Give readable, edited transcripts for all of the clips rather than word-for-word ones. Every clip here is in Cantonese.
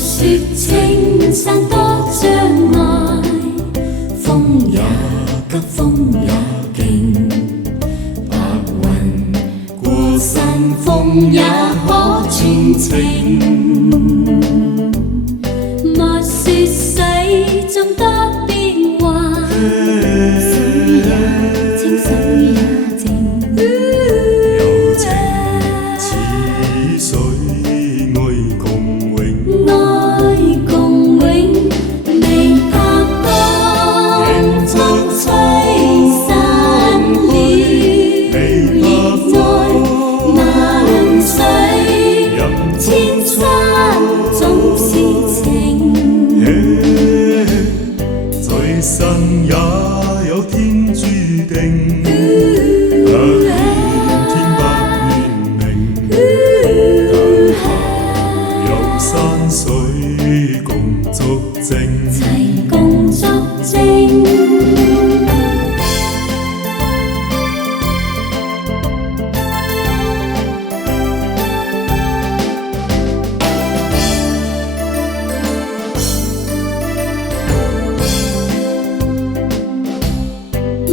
說青山多障礙，風也急，風也勁，白雲過山峰也可傳情。莫說水中多變幻，水也清，水也靜。柔情似水，愛共永，愛共永，未拍乾，風吹散了熱愛萬水，千山總是情。在生也有天注定，不見天不願明，但求有山水共作證，齊共作證。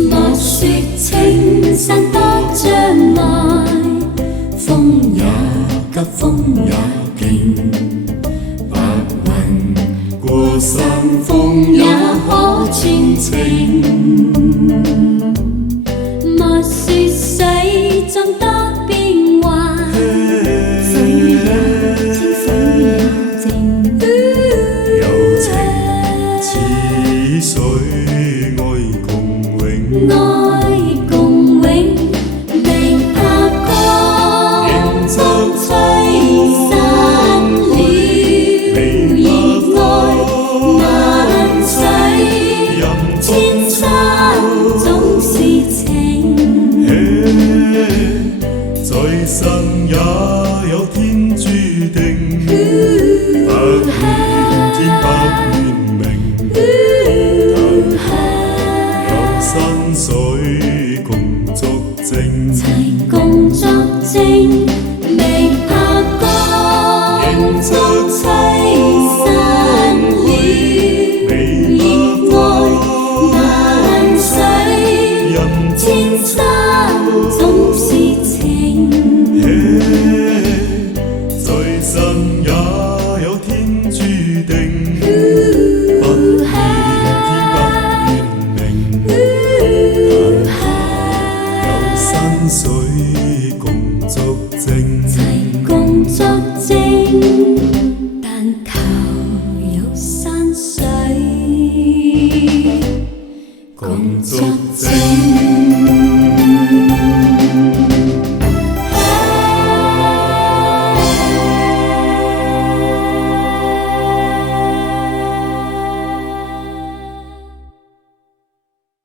莫說青山多障礙，風也急，風也勁，白雲過山峰也可傳情。莫說水中多變幻，水也清，水也靜。柔情似水，愛共永，愛共永，未拍乾，風吹散了熱愛萬水，千山總是情。在生也有天注定，不見天不願明，有山水共作證，齊共作證，未拍乾，風吹散了熱愛萬水，千山總是情。在生也有天注定，不見天不願明，有山水共作證，齊共作證，但求有山水共作證。